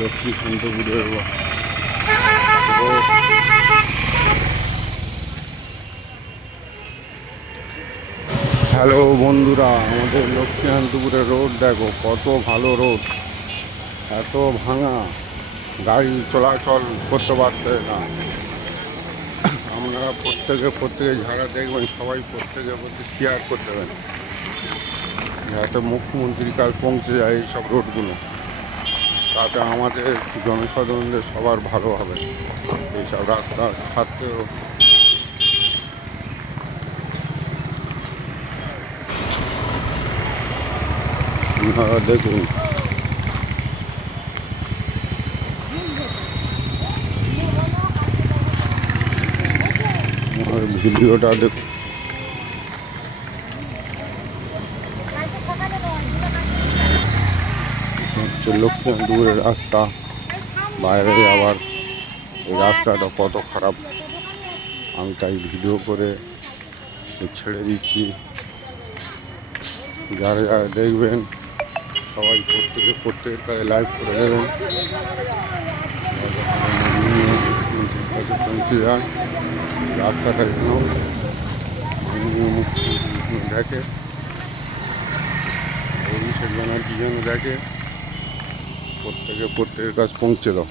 লক্ষ্মীকান্তপুরের hello বন্ধুরা, আমাদের লক্ষ্মীকান্তপুরের road দেখো, কত ভালো রোড। এত ভাঙা, গাড়ি চলাচল করতে পারছে না। আপনারা প্রত্যেকে যারা দেখবেন সবাই প্রত্যেকে শেয়ার করতে দেবেন, যাতে মুখ্যমন্ত্রীর কাজ পৌঁছে যায় এইসব রোডগুলো। তাতে আমাদের জনসাধারণদের সবার ভালো হবে। এইসব রাস্তা থাকতেও আপনারা দেখুন, আমার ভিডিওটা দেখুন। হচ্ছে লক্ষ্মীকান্তপুরের রাস্তা, বাইরে আবার এই রাস্তাটা কত খারাপ। আমি তাই ভিডিও করে ছেড়ে দিচ্ছি। যারা যারা দেখবেন সবাই প্রত্যেকের কাছে লাইভ করে দেবেন, পৌঁছে যান। রাস্তাটা যেন দেখে, অভিষেক ব্যানার্জি যেন দেখে, প্রত্যেকের কাছে পৌঁছে দাও।